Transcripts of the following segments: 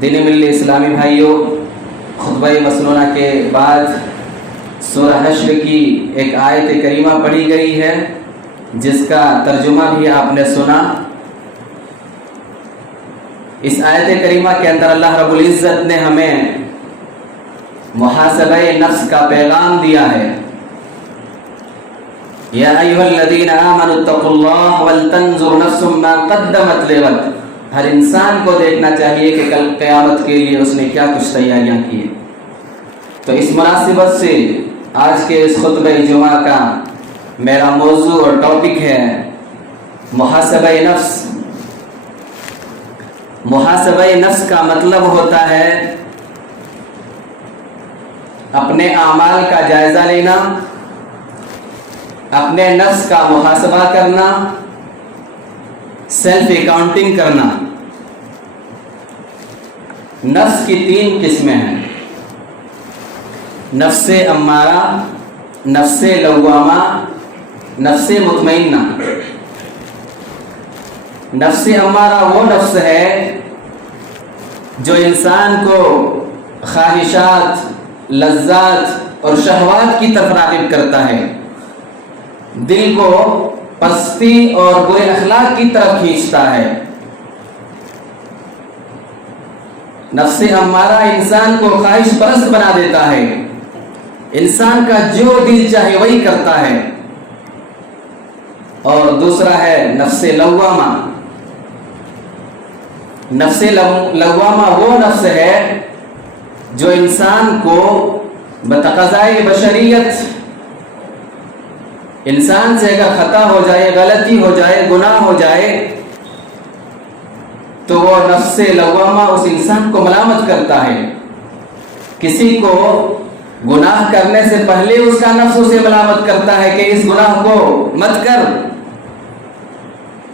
دین ملی اسلامی بھائیوں، خطبہ مسنونہ کے بعد سورہ حشر کی ایک آیت کریمہ پڑھی گئی ہے جس کا ترجمہ بھی آپ نے سنا۔ اس آیت کریمہ کے اندر اللہ رب العزت نے ہمیں محاسبہ نفس کا پیغام دیا ہے۔ یا ایھا الذین آمنوا اتقوا اللہ ولتنظر نفس ما قدمت لغد۔ ہر انسان کو دیکھنا چاہیے کہ کل قیامت کے لیے اس نے کیا کچھ تیاریاں کی۔ تو اس مناسبت سے آج کے اس خطبہ جمعہ کا میرا موضوع اور ٹاپک ہے محاسبہ نفس۔ محاسبہ نفس کا مطلب ہوتا ہے اپنے اعمال کا جائزہ لینا، اپنے نفس کا محاسبہ کرنا، سیلف اکاؤنٹنگ کرنا۔ نفس کی 3 قسمیں ہیں: نفس امارہ، نفس لوامہ، نفس مطمئنہ۔ نفس امارہ وہ نفس ہے جو انسان کو خواہشات، لذات اور شہوات کی طرف راغب کرتا ہے، دل کو پستی اور برے اخلاق کی طرف کھینچتا ہے۔ نفس امارہ انسان کو خواہش پرست بنا دیتا ہے، انسان کا جو دل چاہے وہی کرتا ہے۔ اور دوسرا ہے نفس لوامہ۔ نفس لوامہ وہ نفس ہے جو انسان کو بتقاضائے بشریت، انسان سے اگر خطا ہو جائے، غلطی ہو جائے، گناہ ہو جائے تو وہ نفس لوامہ اس انسان کو ملامت کرتا ہے۔ کسی کو گناہ کرنے سے پہلے اس کا نفس اسے ملامت کرتا ہے کہ اس گناہ کو مت کر،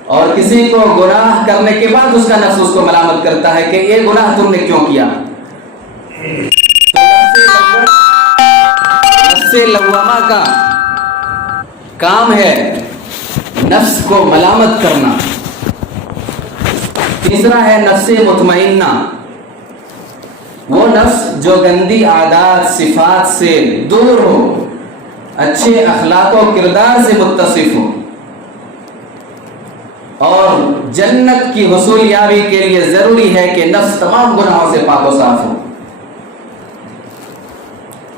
اور کسی کو گناہ کرنے کے بعد اس کا نفس اس کو ملامت کرتا ہے کہ یہ گناہ تم نے کیوں کیا۔ نفس لوامہ کا کام ہے نفس کو ملامت کرنا۔ تیسرا ہے نفس مطمئنہ، وہ نفس جو گندی عادات صفات سے دور ہو، اچھے اخلاق و کردار سے متصف ہو، اور جنت کی حصول یابی کے لیے ضروری ہے کہ نفس تمام گناہوں سے پاک و صاف ہو۔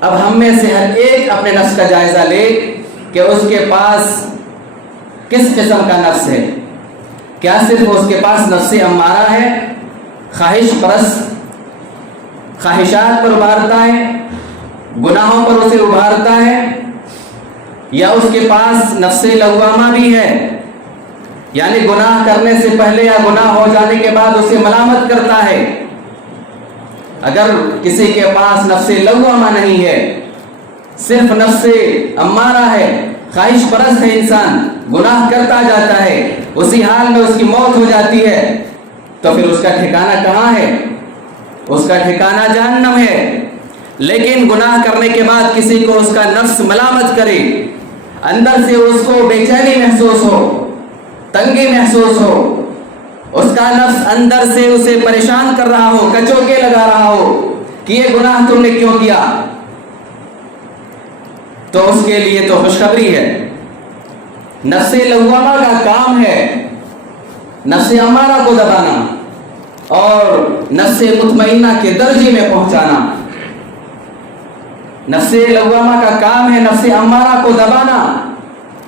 اب ہم میں سے ہر ایک اپنے نفس کا جائزہ لے کہ اس کے پاس کس قسم کا نفس ہے۔ کیا صرف اس کے پاس نفس امارہ ہے، خواہش پرست، خواہشات پر ابھارتا ہے، گناہوں پر اسے ابھارتا ہے، یا اس کے پاس نفس لوامہ بھی ہے، یعنی گناہ کرنے سے پہلے یا گناہ ہو جانے کے بعد اسے ملامت کرتا ہے۔ اگر کسی کے پاس نفس لوامہ نہیں ہے، صرف نفس امارہ ہے، خواہش پرست ہے، انسان گناہ کرتا جاتا ہے، اسی حال میں اس کی موت ہو جاتی ہے، تو پھر اس کا ٹھکانہ کہاں ہے؟ اس کا ٹھکانہ جہنم ہے۔ لیکن گناہ کرنے کے بعد کسی کو اس کا نفس ملامت کرے، اندر سے اس کو بے چینی محسوس ہو، تنگی محسوس ہو، اس کا نفس اندر سے اسے پریشان کر رہا ہو، کچوکے لگا رہا ہو کہ یہ گناہ تم نے کیوں کیا، تو اس کے لیے تو خوشخبری ہے۔ نفس لوامہ کا کام ہے نفس امارہ کو دبانا اور نفس مطمئنہ کے درجے میں پہنچانا۔ نفس لوامہ کا کام ہے نفس امارہ کو دبانا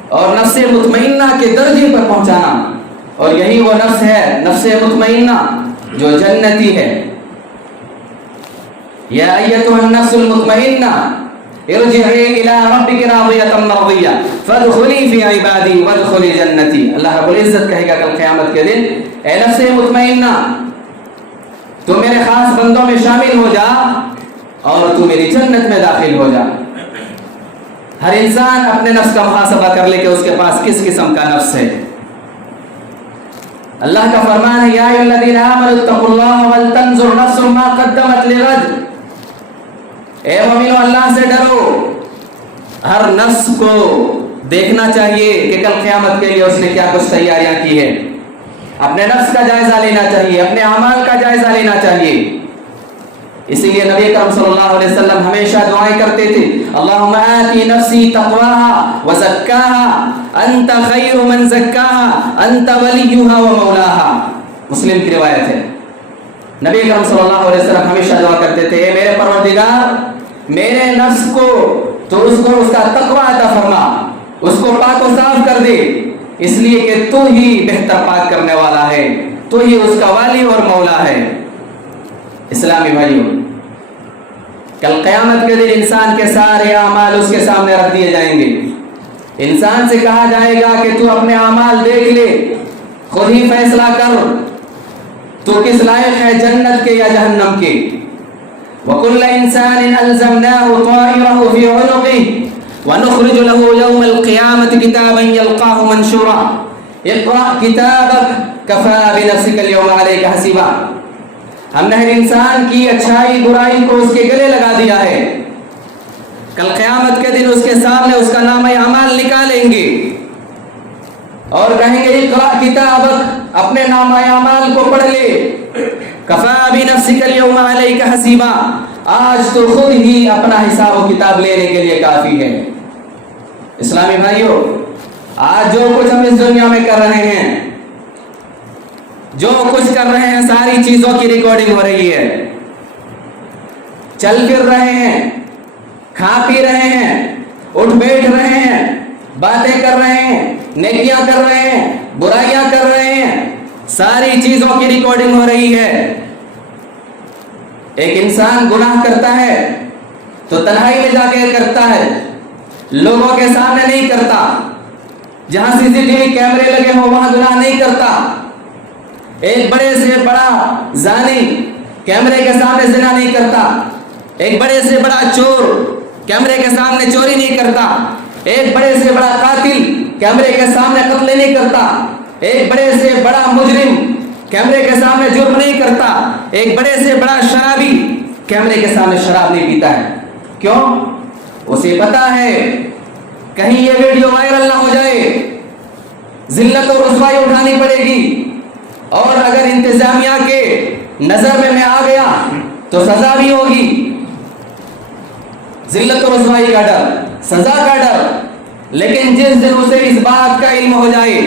اور نفس مطمئنہ کے درجے پر پہنچانا، اور یہی وہ نفس ہے نفس مطمئنہ جو جنتی ہے۔ یا ایتھا النفس المطمئنہ ارجعی الی ربک راضیۃ مرضیہ فادخلی فی عبادی وادخلی جنتی۔ اللہ رب العزت کہے گا کل قیامت کے دن، اے نفس مطمئنہ، تو میرے خاص بندوں میں شامل ہو جا اور تو میری جنت میں داخل ہو جا۔ ہر انسان اپنے نفس کا محاسبہ کر لے کہ اس کے پاس کس قسم کا نفس ہے۔ اللہ کا فرمان ہے یا ایھا الذین آمنوا اتقوا اللہ ولتنظر نفس ما قدمت لغد۔ اے مومنو، اللہ سے ڈرو۔ ہر نفس کو دیکھنا چاہیے کہ کل قیامت کے لیے اس نے کیا کچھ تیاریاں کی ہے۔ اپنے نفس کا جائزہ لینا چاہیے، اپنے اعمال کا جائزہ لینا چاہیے، اسی لیے نبی کرم صلی اللہ علیہ وسلم ہمیشہ دعائیں کرتے تھے، اللہم آتی نفسی تقواها وزکاها انت خیر من زکاها انت ولیها ومولاها۔ مسلم کی روایت ہے، نبی کرم صلی اللہ علیہ وسلم ہمیشہ دعا کرتے تھے، اے میرے پروردگار میرے نفس کو تو اس کو اس کا تقوی عطا فرما، اس کو پاک و صاف کر دے، اس لیے کہ تو ہی بہتر پاک کرنے والا ہے، تو ہی اس کا والی اور مولا ہے۔ اسلامی بھائیوں، کل قیامت کے دن انسان کے سارے اعمال اس کے سامنے رکھ دیے جائیں گے۔ انسان سے کہا جائے گا کہ تو اپنے اعمال دیکھ لے، خود ہی فیصلہ کر تو کس لائق ہے، جنت کے یا جہنم کے۔ وَكُلَّ إِنسَانٍ أَلْزَمْنَاهُ طَائِرَهُ فِي عُنُقِهِ وَنُخْرِجُ لَهُ يَوْمَ الْقِيَامَةِ كِتَابًا يَلْقَاهُ مَنشُورًا اقْرَأْ كِتَابَكَ كَفَىٰ بِنَفْسِكَ الْيَوْمَ عَلَيْكَ حَسِيبًا۔ ہم نے ہر انسان کی اچھائی برائی کو اس کے گلے لگا دیا ہے، کل قیامت کے دن اس کے سامنے اس کا نامہ اعمال نکالیں گے اور کہیں گے اقرأ کتابک، اپنے نامہ اعمال کو پڑھ لے، کفیٰ بنفسک اليوم علیک حسیبا، آج تو خود ہی اپنا حساب و کتاب لینے کے لیے کافی ہے۔ اسلامی بھائیوں، آج جو کچھ ہم اس دنیا میں کر رہے ہیں، جو کچھ کر رہے ہیں، ساری چیزوں کی ریکارڈنگ ہو رہی ہے، چل پھر رہے ہیں، کھا پی رہے ہیں، اٹھ بیٹھ رہے ہیں، باتیں کر رہے ہیں، نیکیاں کر رہے ہیں، برائیاں کر رہے ہیں، ساری چیزوں کی ریکارڈنگ ہو رہی ہے۔ ایک انسان گناہ کرتا ہے تو تنہائی میں جا کے کرتا ہے، لوگوں کے سامنے نہیں کرتا، جہاں CCTV کیمرے لگے ہوں وہاں گناہ نہیں کرتا۔ ایک بڑے سے بڑا زانی کیمرے کے سامنے زنا نہیں کرتا، ایک بڑے سے بڑا چور کیمرے کے سامنے چوری نہیں کرتا، ایک بڑے سے بڑا قاتل کیمرے کے سامنے قتل نہیں کرتا، ایک بڑے سے بڑا مجرم کیمرے کے سامنے جرم نہیں کرتا، ایک بڑے سے بڑا شرابی کیمرے کے سامنے شراب نہیں پیتا ہے۔ کیوں؟ اسے پتا ہے کہیں یہ ویڈیو وائرل نہ ہو جائے، ذلت اور رسوائی اٹھانی پڑے گی، اور اگر انتظامیہ کے نظر میں آ گیا تو سزا بھی ہوگی۔ ذلت و رسوائی کا ڈر، سزا کا ڈر۔ لیکن جس دن اسے اس بات کا علم ہو جائے،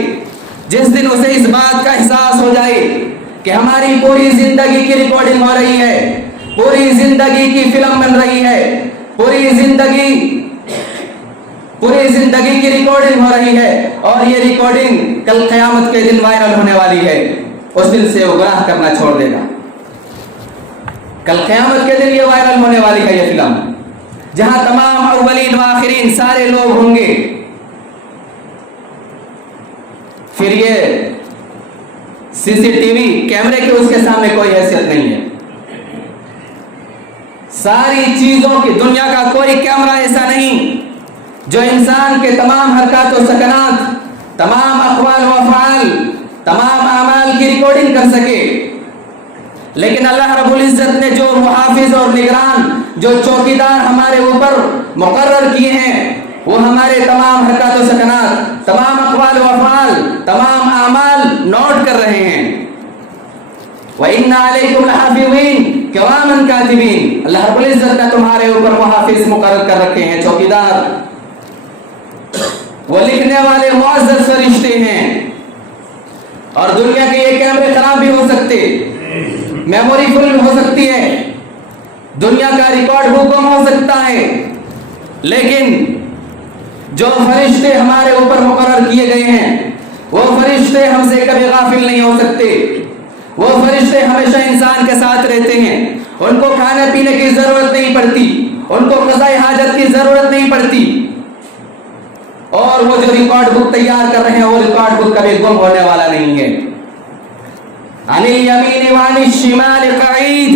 جس دن اسے اس بات کا احساس ہو جائے کہ ہماری پوری زندگی کی ریکارڈنگ ہو رہی ہے، پوری زندگی کی فلم بن رہی ہے، پوری زندگی کی ریکارڈنگ ہو رہی ہے، اور یہ ریکارڈنگ کل قیامت کے دن وائرل ہونے والی ہے، اس دن سے وہ گناہ کرنا چھوڑ دے گا۔ کل قیامت کے دن یہ وائرل ہونے والی ہے یہ فلم، جہاں تمام اولین و آخرین سارے لوگ ہوں گے۔ پھر یہ CCTV کیمرے کے اس کے سامنے کوئی حیثیت نہیں ہے۔ ساری چیزوں کی دنیا کا کوئی کیمرہ ایسا نہیں جو انسان کے تمام حرکات و سکنات، تمام اقوال و افعال، تمام اعمال کی ریکارڈنگ کر سکے۔ لیکن اللہ رب العزت نے جو محافظ اور نگران، جو چوکیدار ہمارے اوپر مقرر کیے ہیں، وہ ہمارے تمام حرکات و سکنات، تمام اقوال و افعال، تمام اعمال نوٹ کر رہے ہیں۔ وَإِنَّ عَلَيْكُمْ لَحَافِظِينَ كِرَامًا كَاتِبِينَ، اللہ رب العزت نے تمہارے اوپر محافظ مقرر کر رکھے ہیں، چوکیدار، وہ لکھنے والے معزز فرشتے ہیں۔ اور دنیا کے یہ کیمرے خراب بھی ہو سکتے، میموری فل ہو سکتی ہے، دنیا کا ریکارڈ بک گم ہو سکتا ہے، لیکن جو فرشتے ہمارے اوپر مقرر کیے گئے ہیں، وہ فرشتے ہم سے کبھی غافل نہیں ہو سکتے۔ وہ فرشتے ہمیشہ انسان کے ساتھ رہتے ہیں، ان کو کھانے پینے کی ضرورت نہیں پڑتی، ان کو قضاء حاجت کی ضرورت نہیں پڑتی، اور وہ جو ریکارڈ بک تیار کر رہے ہیں وہ ریکارڈ بک کبھی گم ہونے والا نہیں ہے۔ عن الیمین وعن الشمال قعید،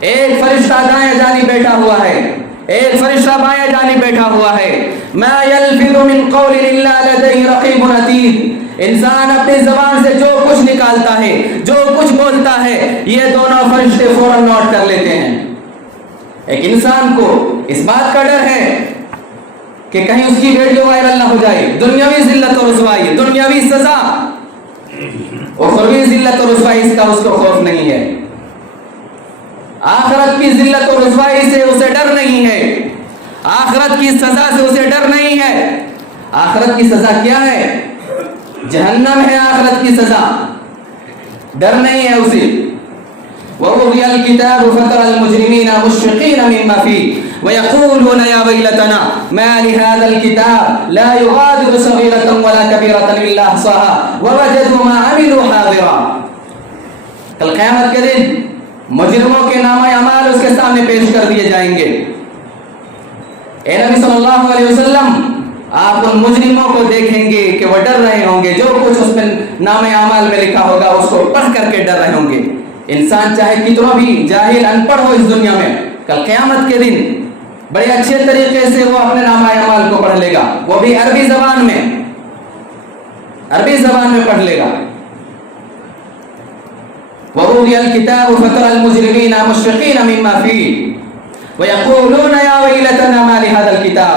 ایک فرشتہ دائیں جانب بیٹھا ہوا ہے، ایک فرشتہ بائیں جانب بیٹھا ہوا ہے۔ ما یلفظ من قول الا لدیہ رقیب عتید، انسان اپنی زبان سے جو کچھ نکالتا ہے، جو کچھ بولتا ہے، یہ دونوں فرشتے فوراً نوٹ کر لیتے ہیں۔ ایک انسان کو اس بات کا ڈر ہے کہ کہیں اس کی ویڈیو وائرل نہ ہو جائے، دنیاوی ذلت و رسوائی، دنیاوی سزا، اخروی ذلت و رسوائی اس کا اس کو خوف نہیں ہے۔ आखिरत की जिल्लत और रुसवाई से उसे डर नहीं है, आखिरत की सजा से उसे डर नहीं है। आखिरत की सजा क्या है? जहन्नम है आखिरत की सजा, डर नहीं है उसे। ववुदिअ الكتاب فترى المجرمين مشفقين مما فيه ويقولون يا ويلتنا ما لهذا الكتاب لا يغادر صغيرة ولا كبيرة إلا أحصاها ووجدوا ما عملوا حاضرا۔ کل قیامت کے دن مجرموں کے نامہ اعمال اس کے سامنے پیش کر دیے جائیں گے۔ اے نبی صلی اللہ علیہ وسلم، آپ ان مجرموں کو دیکھیں گے کہ وہ ڈر رہے ہوں گے، جو کچھ اس میں نامہ اعمال میں لکھا ہوگا اس کو پڑھ کر کے ڈر رہے ہوں گے۔ انسان چاہے کتنا بھی جاہل ان پڑھ ہو اس دنیا میں، کل قیامت کے دن بڑے اچھے طریقے سے وہ اپنے نامہ اعمال کو پڑھ لے گا، وہ بھی عربی زبان میں پڑھ لے گا۔ وَوُضِعَ الْكِتَابُ فَتَرَى الْمُجْرِمِينَ مُشْفِقِينَ مِمَّا فِيهِ وَيَقُولُونَ يَا وَيْلَتَنَا مَا لِهَذَا الْكِتَابِ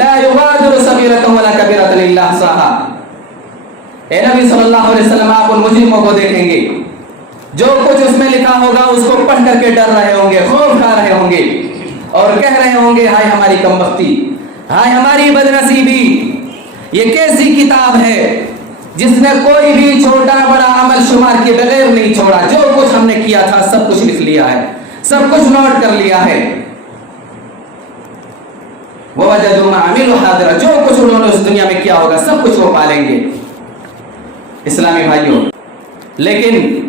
لَا يُغَادِرُ صَغِيرَةً وَلَا كَبِيرَةً إِلَّا أَحْصَاهَا۔ اے نبی صلی اللہ علیہ وسلم، آپ ان مجرموں کو دیکھیں گے، جو کچھ اس میں لکھا ہوگا اس کو پڑھ کر کے ڈر رہے ہوں گے، خوف کھا رہے ہوں گے اور کہہ رہے ہوں گے ہائے ہماری کمبختی، ہائے ہماری بدنصیبی۔ یہ کیسی کتاب ہے جس نے کوئی بھی چھوٹا بڑا عمل شمار کے بغیر نہیں چھوڑا، جو کچھ ہم نے کیا تھا سب کچھ لکھ لیا ہے، سب کچھ نوٹ کر لیا ہے۔ وَوَجَدُوا مَا عَمِلُوا حَاضِرًا، جو کچھ انہوں نے اس دنیا میں کیا ہوگا سب کچھ وہ پالیں گے۔ اسلامی بھائیوں، لیکن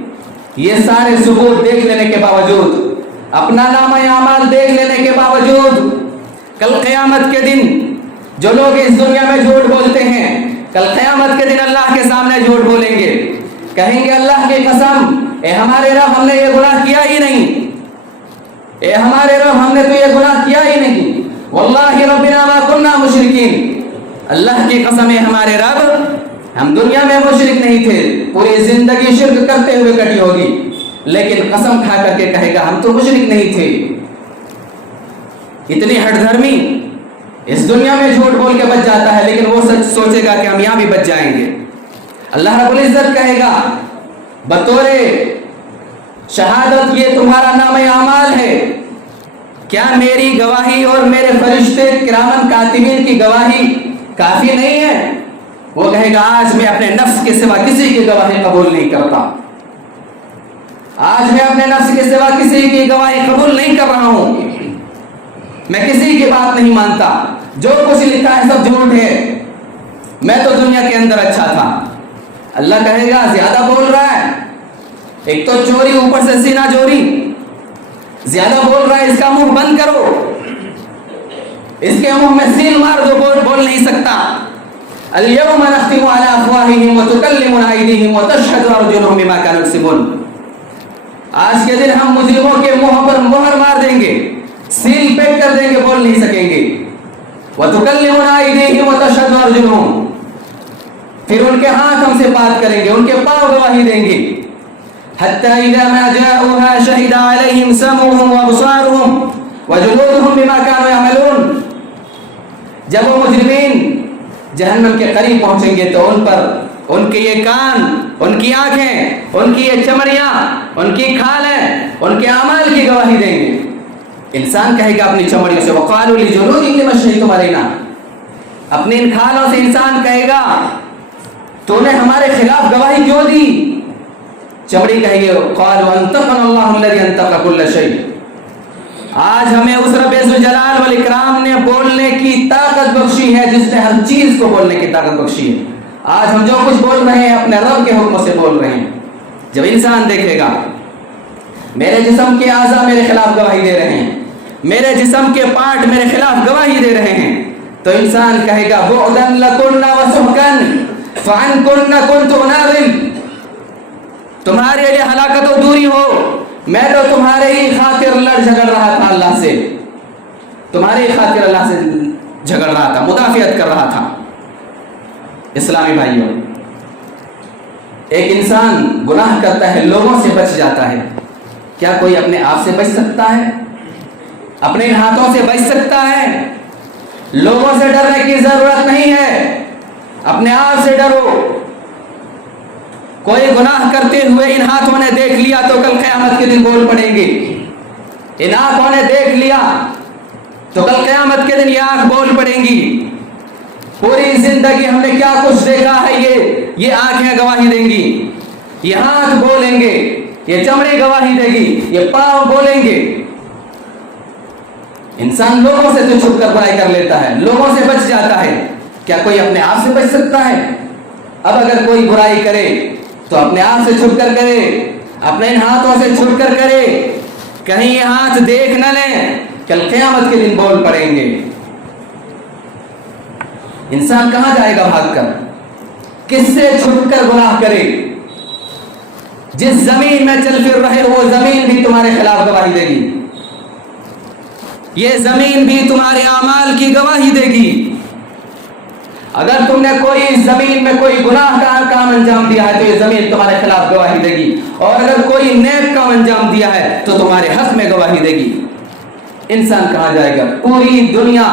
یہ سارے ثبوت دیکھ لینے کے باوجود، اپنا نامہ اعمال دیکھ لینے کے باوجود، کل قیامت کے دن جو لوگ اس دنیا میں جھوٹ بولتے ہیں، کل قیامت کے دن اللہ کے سامنے جھوٹ بولیں گے، کہیں گے اللہ کی قسم، اے ہمارے رب ہم نے یہ گناہ کیا ہی نہیں، اے ہمارے رب ہم نے تو یہ گناہ کیا ہی نہیں، واللہ ربنا ما کننا مشرکین، اللہ کی قسم ہے ہمارے رب ہم دنیا میں مشرک نہیں تھے، پوری زندگی شرک کرتے ہوئے کٹی ہوگی، لیکن قسم کھا کر کے کہے گا ہم تو مشرک نہیں تھے۔ اتنی ہٹ دھرمی، اس دنیا میں جھوٹ بول کے بچ جاتا ہے، لیکن وہ سچ سوچے گا کہ ہم یہاں بھی بچ جائیں گے۔ اللہ رب العزت کہے گا بطور شہادت یہ تمہارا نامہ اعمال ہے، کیا میری گواہی اور میرے فرشتے کرامن کاتبین کی گواہی کافی نہیں ہے؟ وہ کہے گا آج میں اپنے نفس کے سوا کسی کی گواہی قبول نہیں کرتا، آج میں اپنے نفس کے سوا کسی کی گواہی قبول نہیں کر رہا ہوں، میں کسی کی بات نہیں مانتا، جو کچھ لکھا ہے سب جھوٹ ہے، میں تو دنیا کے اندر اچھا تھا۔ اللہ کہے گا زیادہ بول رہا ہے، ایک تو چوری اوپر سے سینہ چوری، زیادہ بول رہا ہے، اس کا منہ بند کرو، اس کے منہ میں سیل مار دو، بول نہیں سکتا۔ اليوم نختم على افواههم وتكلمنا ايديهم وتشهد ارجلهم بما كانوا يكسبون۔ آج کے دن ہم مجرموں کے منہ پر مہر مار دیں گے، سیل پیک کر دیں گے، بول نہیں سکیں گے۔ وتكلمنا ايديهم وتشهد ارجلهم، پھر ان کے ہاتھ ہم سے بات کریں گے، ان کے پاؤں گواہی دیں گے۔ حتى اذا ما جاءوها شهد عليهم سمعهم وابصارهم وجلودهم بما كانوا يعملون۔ جب وہ مجرمین جہنم کے قریب پہنچیں گے تو ان پر ان کے یہ کان، ان کی آنکھیں، ان کی یہ چمڑیاں، ان کی کھالیں، ان کے اعمال کی گواہی دیں گے۔ انسان کہے گا اپنی چمڑیوں سے وقالوا لجلودهم لما شهدتم علينا، اپنی ان کھالوں سے انسان کہے گا تو نے ہمارے خلاف گواہی کیوں دی؟ چمڑی کہے گی قالوا انطقنا الله الذي انطق كل شيء، آج ہمیں اس رب ذوالجلال والاکرام نے بولنے کی طاقت بخشی ہے، جس نے ہر چیز کو بولنے کی طاقت بخشی ہے۔ آج ہم جو کچھ بول رہے ہیں اپنے رب کے حکم سے بول رہے ہیں۔ جب انسان دیکھے گا میرے جسم کے اعضاء میرے خلاف گواہی دے رہے ہیں، میرے جسم کے پارٹ میرے خلاف گواہی دے رہے ہیں، تو انسان کہے گا بعدا لکن وسحقا فعنکن کنت اناظر، تمہارے لیے ہلاکت و دوری ہو، میں تو تمہارے ہی خاطر لڑ جھگڑ رہا تھا، اللہ سے تمہارے ہی خاطر اللہ سے جھگڑ رہا تھا، مدافعت کر رہا تھا۔ اسلامی بھائیوں، ایک انسان گناہ کرتا ہے، لوگوں سے بچ جاتا ہے، کیا کوئی اپنے آپ سے بچ سکتا ہے؟ اپنے ہاتھوں سے بچ سکتا ہے؟ لوگوں سے ڈرنے کی ضرورت نہیں ہے، اپنے آپ سے ڈرو۔ کوئی گناہ کرتے ہوئے ان ہاتھوں نے دیکھ لیا تو کل قیامت کے دن بول پڑیں گے इन आंखों ने देख लिया तो कल क़यामत के दिन ये आंख बोल पड़ेंगी, पूरी जिंदगी हमने क्या कुछ देखा है, ये आंखें गवाही देंगी, ये हाथ बोलेंगे, ये चमड़ी गवाही देगी, ये पांव बोलेंगे। इंसान लोगों से तो छुपकर बुराई कर लेता है, लोगों से बच जाता है, क्या कोई अपने आप से बच सकता है? अब अगर कोई बुराई करे तो अपने आप से छुपकर करे, अपने इन हाथों से छुपकर करे, कहीं ये हाथ देख न लें, कल क़यामत के दिन बोल पड़ेंगे। इंसान कहां जाएगा भागकर? किससे छुपकर गुनाह करे? जिस जमीन में चल फिर रहे हो वो जमीन भी तुम्हारे खिलाफ गवाही देगी, ये जमीन भी तुम्हारे अमाल की गवाही देगी। अगर तुमने कोई इस जमीन में कोई गुनाह का काम अंजाम दिया है तो ये जमीन तुम्हारे खिलाफ गवाही देगी, और अगर कोई नेक काम अंजाम दिया है तो तुम्हारे हक में गवाही देगी। इंसान कहां जाएगा? पूरी दुनिया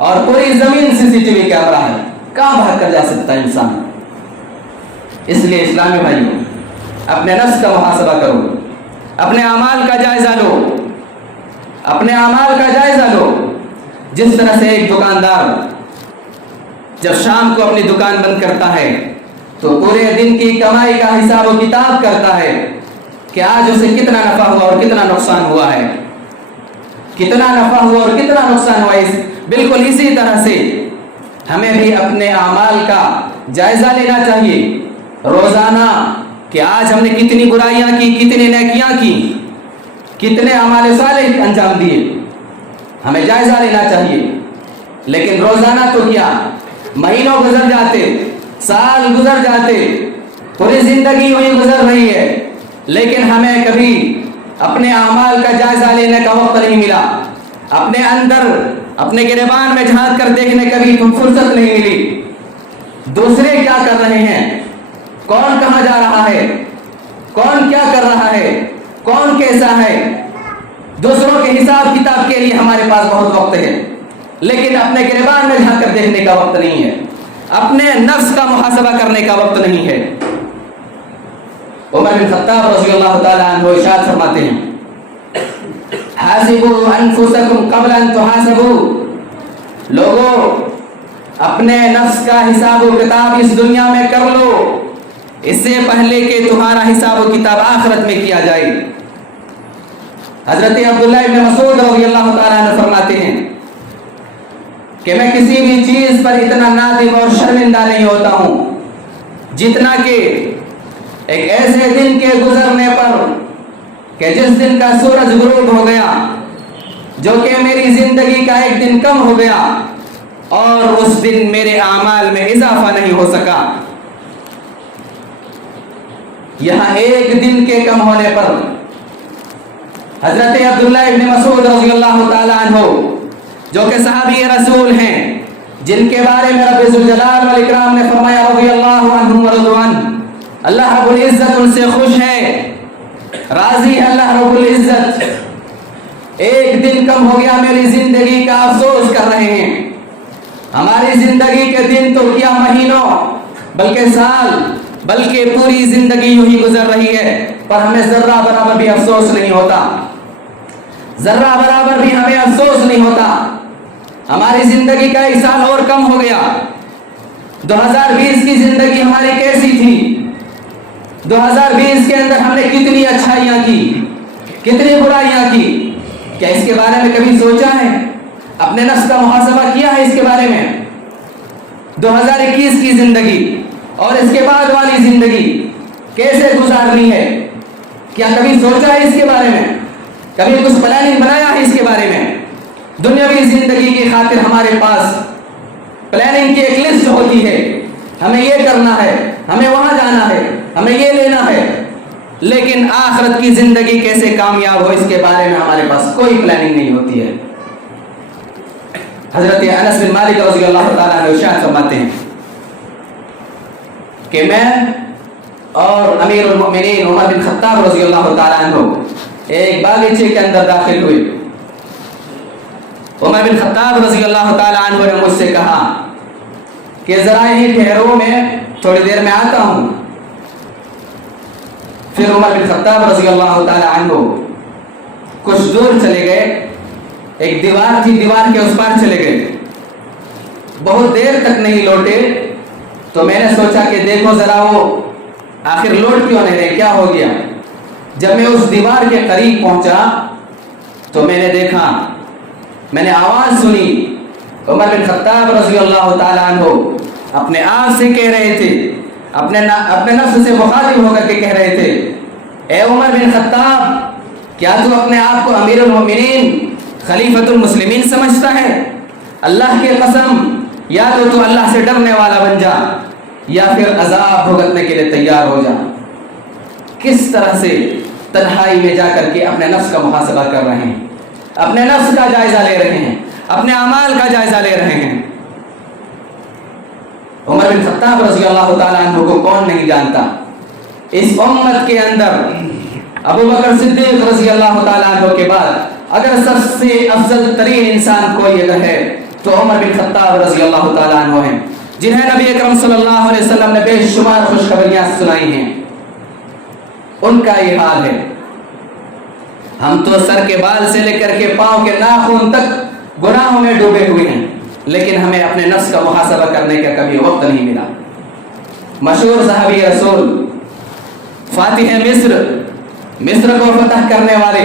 और पूरी जमीन सीसीटीवी कैमरा है, कहां भाग कर जा सकता है इंसान? इसलिए इस्लामी भाइयों, अपने नफ्स का मुहासबा करो, अपने अमाल का जायजा लो, अपने अमाल का जायजा लो। जिस तरह से एक दुकानदार जब शाम को अपनी दुकान बंद करता है तो पूरे दिन की कमाई का हिसाब व किताब करता है कि आज उसे कितना नफा हुआ और कितना नुकसान हुआ है, कितना नफा हुआ और कितना नुकसान हुआ। बिल्कुल इसी तरह से हमें भी अपने अमाल का जायजा लेना चाहिए रोजाना, कि आज हमने कितनी बुराइयां की, कितनी नेकियां की, कितने अमाल सालेह अंजाम दिए, हमें जायजा लेना चाहिए। लेकिन रोजाना तो क्या, महीनों गुजर जाते, साल गुजर जाते, पूरी जिंदगी यूं गुजर रही है, लेकिन हमें कभी अपने अमाल का जायजा लेने का वक्त नहीं मिला, अपने अंदर अपने गिरेबान में झांक कर देखने का भी फुर्सत नहीं मिली। दूसरे क्या कर रहे हैं, कौन कहां जा रहा है, कौन क्या कर रहा है, कौन कैसा है, दूसरों के हिसाब किताब के लिए हमारे पास बहुत वक्त है, लेकिन अपने गिरबान में झांक कर देखने का वक्त नहीं है, अपने नफ्स का मुहासबा करने का वक्त नहीं है। उमर बिन खत्ताब रज़ियल्लाहु ताला अन्हु इरशाद फरमाते हैं, हासिबू अनफुसकुम क़ब्ल अन तुहासबू, लोगों अपने नफ्स का हिसाब व किताब इस दुनिया में कर लो, इससे पहले कि तुम्हारा हिसाब व किताब आखिरत में किया जाए। हजरत अब्दुल्लाह इब्न मसूद रज़ियल्लाहु ताला अन्हु फरमाते हैं कि मैं किसी भी चीज पर इतना नादिम और शर्मिंदा नहीं होता हूं जितना कि एक ऐसे दिन के गुजरने पर कि जिस दिन का सूरज गुरूब हो गया, जो कि मेरी जिंदगी का एक दिन कम हो गया और उस दिन मेरे आमाल में इजाफा नहीं हो सका। यहां एक दिन के कम होने पर हजरत अब्दुल्लाह इब्न मसूद रज़ियल्लाहु ताला अन्हु, जो कि सहाबी रसूल हैं, जिनके बारे में रब्बुल जुल जलाल वल इकराम ने फरमाया रज़ियल्लाहु अन्हुम व रज़वान, अल्लाह रब्बुल इज्जत उनसे खुश है, राजी है अल्लाह रब्बुल इज्जत। एक दिन कम हो गया मेरी जिंदगी का अफसोस कर रहे हैं। हमारी जिंदगी के दिन तो क्या महीनों बल्कि साल बल्कि पूरी जिंदगी यूं ही गुजर रही है, पर हमें जर्रा बराबर भी अफसोस नहीं होता, जर्रा बराबर भी हमें अफसोस नहीं होता। हमारी जिंदगी का एक साल और कम हो गया। 2020 की जिंदगी हमारी कैसी थी? 2020 के अंदर हमने कितनी अच्छाइयां की, कितनी बुराइयां की, क्या इसके बारे में कभी सोचा है? अपने नफ्स का मुहासबा किया है इसके बारे में? 2021 की जिंदगी और इसके बाद वाली जिंदगी कैसे गुजारनी है, क्या कभी सोचा है इसके बारे में? कभी कुछ प्लानिंग बनाया है इसके बारे में? दुनियावी जिंदगी की खातिर हमारे पास प्लानिंग की एक लिस्ट होती है, हमें ये करना है, हमें वहां जाना है, हमें ये लेना है, लेकिन आखिरत की जिंदगी कैसे कामयाब हो इसके बारे में हमारे पास कोई प्लानिंग नहीं होती है। हजरत अनस बिन मालिक रज़ियल्लाहु ताला अन्हु इरशाद फरमाते हैं कि मैं और अमीरुल मोमिनीन उमर बिन खत्ताब रज़ियल्लाहु ताला अन्हु एक बागीचे के अंदर दाखिल हुए। उमर बिन खत्ताब रज़ियल्लाहु ताला अन्हु ने मुझसे कहा कि जरा यहीं ठहरो, मैं थोड़ी देर में आता हूं। फिर उमर बिन खत्ताब रज़ियल्लाहु ताला अन्हु कुछ दूर चले गए, एक दीवार थी, दीवार के उस पार चले गए, बहुत देर तक नहीं लौटे। तो मैंने सोचा कि देखो जरा वो आखिर लौट क्यों नहीं रहे, क्या हो गया। जब मैं उस दीवार के करीब पहुंचा तो मैंने देखा, मैंने आवाज सुनी, उमर बिन खत्ताब रज़ी अल्लाह ताला अन्हु अपने आप से कह रहे थे, अपने नफ्स से मुखातिब होकर के कह रहे थे, ए उमर बिन खत्ताब, क्या तू अपने आप को अमीरुल मोमिनीन खलीफतुल मुस्लिमीन समझता है? अल्लाह की कसम, या तो तू अल्लाह से डरने वाला बन जा या फिर अजाब भुगतने के लिए तैयार हो जा। किस तरह से तन्हाई में जाकर के अपने नफ्स का मुहासबा कर रहे हैं, अपने नफ्स का जायजा ले रहे हैं, अपने अमाल का जायजा ले रहे हैं। उमर बिन खत्ताब रज़ी अल्लाह ताला अन्हु को कौन नहीं जानता। इस उम्मत के अंदर अबू बकर सिद्दीक रज़ी अल्लाह ताला अन्हु के बाद अगर सबसे अफजल तरीन इंसान कोई अगर है तो उमर बिन खत्ताब रज़ी अल्लाह ताला अन्हु हैं, जिन्हें नबी अकरम सल्लल्लाहु अलैहि वसल्लम ने बेशुमार खुशखबरियां सुनाई हैं। उनका ये हाल है। हम तो सर के बाल से लेकर के पांव के नाखून तक गुनाहों में डूबे हुए हैं, लेकिन हमें अपने नफ्स का मुहासबा करने का कभी वक्त नहीं मिला। मशहूर सहाबी रसूल फातिह मिस्र को फतह करने वाले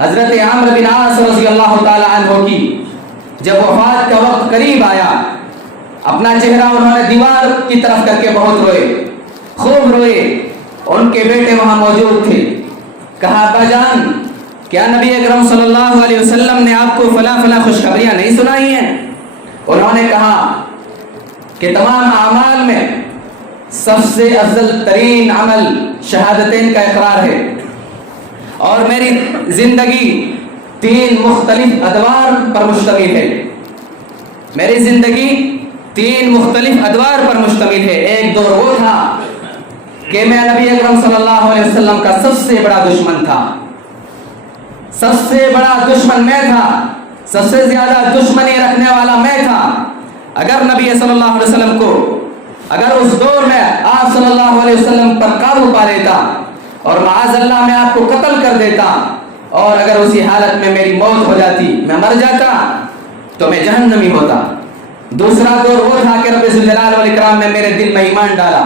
हजरत आमर बिन आस रज़ी अल्लाह ताला अन्हु की जब वफात का वक्त करीब आया, अपना चेहरा उन्होंने दीवार की तरफ करके बहुत रोए, खूब रोए। उनके बेटे वहां मौजूद थे। कहा, अब्बाजान, क्या नबी अकरम सल्लल्लाहु अलैहि वसल्लम ने आपको फला फला खुशखबरियां नहीं सुनाई हैं? उन्होंने कहा कि तमाम अमाल में सबसे अफजल तरीन अमल शहादतैन का इकरार है और मेरी जिंदगी 3 मुख्तलिफ अदवार पर मुश्तमिल है। मेरी जिंदगी 3 मुख्तलिफ अदवार पर मुश्तमिल है। एक दौर वो था कि मैं नबी अकरम सल्लल्लाहु अलैहि वसल्लम का सबसे बड़ा दुश्मन था, सबसे बड़ा दुश्मन मैं था, सबसे ज्यादा दुश्मनी रखने वाला मैं था। अगर नबी सल्लल्लाहु अलैहि वसल्लम को अगर उस दौर में आप सल्लल्लाहु अलैहि वसल्लम पर काबू पा लेता और माअज़ल्लाह मैं आपको कत्ल कर देता और अगर उसी हालत में मेरी मौत हो जाती, मैं मर जाता, तो मैं जहन्नमी होता। दूसरा दौर वो था कि रब्बे ज़ुल जलाल वल इकराम ने मेरे दिल में ईमान डाला।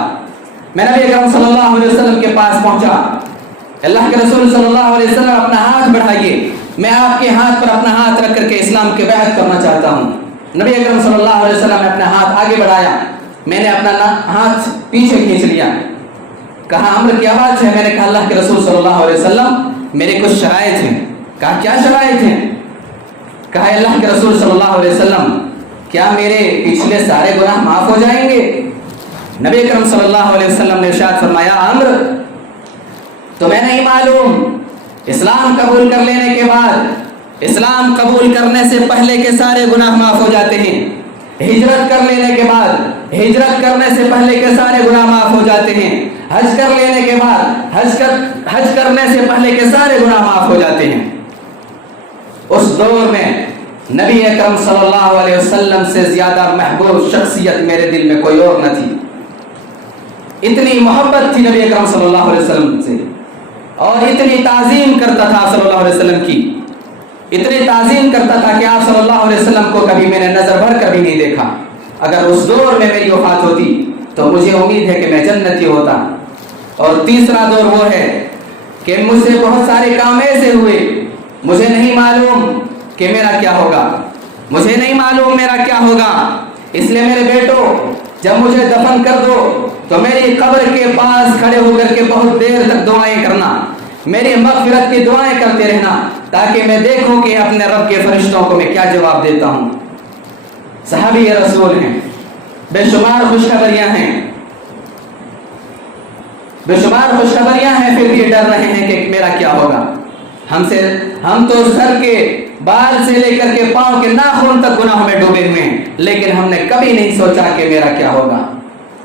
मैं नबी अकरम सल्लल्लाहु अलैहि वसल्लम के पास पहुंचा। अल्लाह के रसूल सल्लल्लाहु अलैहि वसल्लम, अपना हाथ बढ़ाइए, मैं आपके हाथ पर अपना हाथ रख करके इस्लाम के बैत करना चाहता हूँ। नबी अकरम सल्लल्लाहु अलैहि वसल्लम ने अपना हाथ आगे बढ़ाया, मैंने अपना हाथ पीछे खींच लिया। कहा, अम्र क्या बात है? मैंने कहा, अल्लाह के रसूल सल्लल्लाहु अलैहि वसल्लम, मेरे कुछ शराइत हैं। कहा, क्या शराइत हैं? कहा, अल्लाह के रसूल सल्लल्लाहु अलैहि वसल्लम, क्या मेरे पिछले सारे गुनाह माफ हो जाएंगे? नबी अकरम सल्लल्लाहु अलैहि वसल्लम ने इरशाद फरमाया, अम्र, तुम्हें नहीं मालूम इस्लाम कबूल कर लेने के बाद, इस्लाम कबूल करने से पहले के सारे गुनाह माफ हो जाते हैं। हिजरत कर लेने के बाद, हिजरत करने से पहले के सारे गुनाह माफ हो जाते हैं। हज कर लेने के बाद, हज करने से पहले के सारे गुनाह माफ हो जाते हैं। उस दौर में नबी अकरम सल्लल्लाहु अलैहि वसल्लम से ज्यादा महबूब शख्सियत मेरे दिल में कोई और न थी। इतनी मोहब्बत थी नबी अकरम सल्लल्लाहु अलैहि वसल्लम से और इतनी ताजीम करता था सल्लल्लाहु अलैहि वसल्लम की, इतनी ताजीम करता था कि आप सल्लल्लाहु अलैहि वसल्लम को कभी मैंने नजर भर कर भी नहीं देखा। अगर उस दौर में मेरी वफात होती तो मुझे उम्मीद है कि मैं जन्नती होता। और तीसरा दौर वो है कि मुझसे बहुत सारे काम ऐसे हुए, मुझे नहीं मालूम कि मेरा क्या होगा, मुझे नहीं मालूम मेरा क्या होगा। इसलिए मेरे बेटो, जब मुझे दफन कर दो तो मेरी कब्र के पास खड़े होकर के बहुत देर तक दुआएं करना, मेरी मग़फ़िरत की दुआएं करते रहना, ताकि मैं देखूं कि अपने रब के फरिश्तों को मैं क्या जवाब देता हूं। सहाबी रसूल हैं, बेशुमार खुशखबरियां हैं, बेशुमार खुशखबरियां हैं, फिर भी डर रहे हैं कि मेरा क्या होगा। हम तो सर के बाल से लेकर के पांव के नाखून तक गुनाहों में डूबे हुए हैं, लेकिन हमने कभी नहीं सोचा कि मेरा क्या होगा।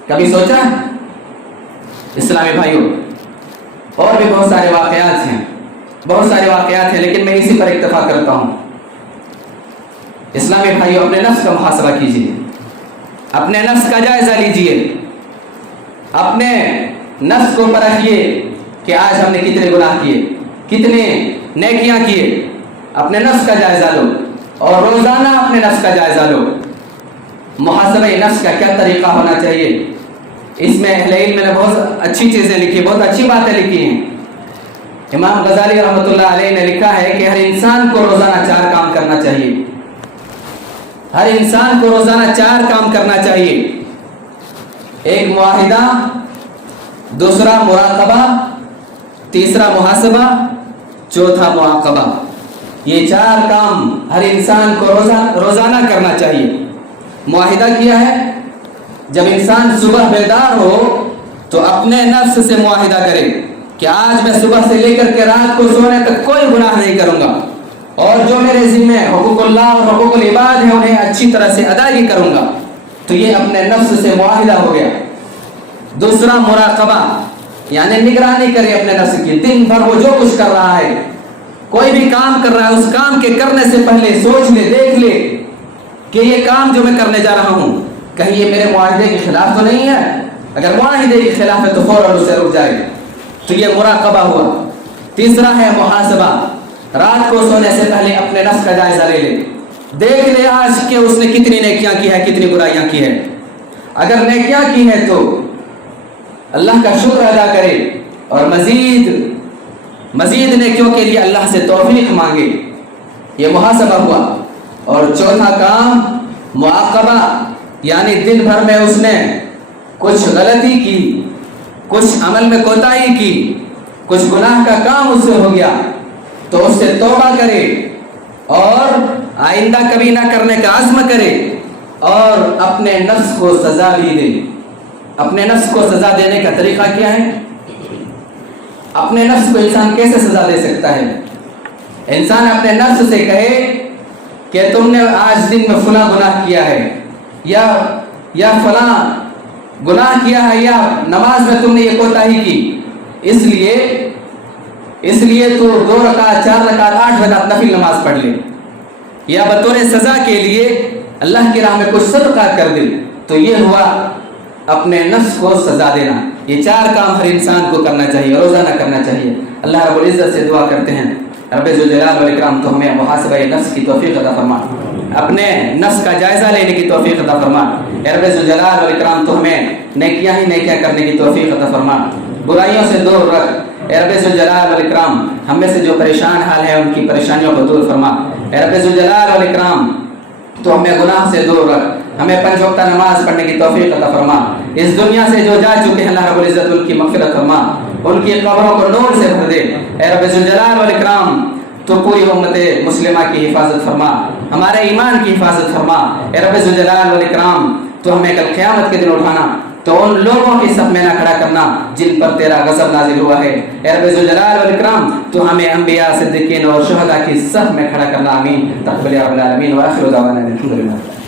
कभी सोचा? इस्लामी भाइयों, और भी बहुत सारे वाक़यात हैं, बहुत सारे वाक़यात हैं, लेकिन मैं इसी पर इक्तफा करता हूँ। इस्लामी भाइयों, अपने नफ्स का मुहासबा कीजिए, अपने नफ्स का जायजा लीजिए, अपने नफ्स को परखिए कि आज हमने कितने गुनाह किए, कितने नेकियां किए, अपने नफ्स का जायजा लो और रोजाना अपने नफ्स का जायजा लो। मुहासबा नफ्स का क्या तरीका होना चाहिए, इसमें अहले इल्म ने बहुत अच्छी चीजें लिखी, बहुत अच्छी बातें लिखी हैं। इमाम गजाली रहमतुल्लाह अलैह ने लिखा है कि हर इंसान को रोजाना 4 काम करना चाहिए। हर इंसान को रोजाना 4 काम करना चाहिए। एक मुआहिदा, दूसरा मुराकबा, तीसरा मुहासबा, चौथा मुआकबा। ये 4 काम हर इंसान को रोजाना करना चाहिए। मुआहिदा किया है, जब इंसान सुबह बेदार हो तो अपने नफ्स से मुआहिदा करे कि आज मैं सुबह से लेकर के रात को सोने तक कोई गुनाह नहीं करूंगा और जो मेरे जिम्मे हुकूकुल्लाह और हुकूकुल इबाद है उन्हें अच्छी तरह से अदायगी करूंगा। तो ये अपने नफ्स से मुआहिदा हो गया। दूसरा मुराकबा, यानी निगरानी करे अपने नफ्स की। दिन भर वो जो कुछ कर रहा है, कोई भी काम कर रहा है, उस काम के करने से पहले सोच ले, देख ले कि ये काम जो मैं करने जा रहा हूं कहीं ये मेरे मुआहिदे के खिलाफ तो नहीं है। अगर मुआहिदे के खिलाफ है तो फौरन उससे रुक जाए। तो ये मुराकबा हुआ। तीसरा है मुहासबा, रात को सोने से पहले अपने नफ्स का जायजा ले ले, देख ले आज कि उसने कितनी नेकियां की है, कितनी बुराइयां की है। अगर नेकियां की है तो अल्लाह का शुक्र अदा करे और मजीद नेकियों के लिए अल्लाह से तौफीक मांगे। ये मुहासबा हुआ। और चौथा काम मुआकबा, यानी दिन भर में उसने कुछ गलती की, कुछ अमल में कोताही की, कुछ गुनाह का काम उससे हो गया तो उससे तौबा करे और आइंदा कभी ना करने का अज़्म करे और अपने नफ्स को सजा भी दे। अपने नफ्स को सजा देने का तरीका क्या है? अपने नफ्स को इंसान कैसे सजा दे सकता है? इंसान अपने नफ्स से कहे कि तुमने आज दिन में फला गुनाह किया है या फला गुनाह किया है या नमाज में तुमने ये कोताही की, इसलिए तो 2 रकात 4 रकात 8 रकात नफिल नमाज पढ़ ले, या बतौर सजा के लिए अल्लाह की राह में कुछ सदका कर दे। तो ये हुआ अपने नफ्स को सजा देना। ये 4 काम हर इंसान को करना चाहिए, रोजाना करना चाहिए। अल्लाह रब्बुल इज्जत से दुआ करते हैं, रब्बे ज़ुल जलाल वल इकराम तो हमें मुहासबा नफ्स की तौफीक अता फरमा, अपने नफ्स का जायजा लेने की तौफीक अता फरमा। रब्बे ज़ुल जलाल वल इकराम तो हमें नेकियां ही नेकियां करने की तौफीक अता फरमा, बुराइयों से दूर रख। रब्बे ज़ुल जलाल वल इकराम हम में से जो परेशान हाल है उनकी परेशानियों को दूर फरमा। रब्बे ज़ुल जलाल वल इकराम तो हमें गुनाह से दूर रख, हमें 5 वक्त नमाज पढ़ने की तौफीक अता फरमा। इस दुनिया से जो जा चुके हैं अल्लाह रब्बुल इज्जत उनकी मग़फ़िरत फरमा, उनकी कब्रों को नूर से भर दे। रब्बे ज़ुल जलाल वल इकराम तो पूरी उम्मत मुस्लिमा की हिफाजत फरमा, हमारे ईमान की हिफाजत फरमा। रब्बे ज़ुल जलाल वल इकराम तो हमें कल क़यामत के दिन उठाना, तो उन लोगों की सफ में ना खड़ा करना जिन पर तेरा गज़ब नाजिल हुआ है। रब्बे ज़ुल जलाल वल इकराम तो हमें अंबिया, सिद्दीकीन और शुहदा की सफ में खड़ा करना। आमीन। तक़ब्बल या रब्बल आलमीन व आखिरु दअवाना अनिल हम्दुलिल्लाह।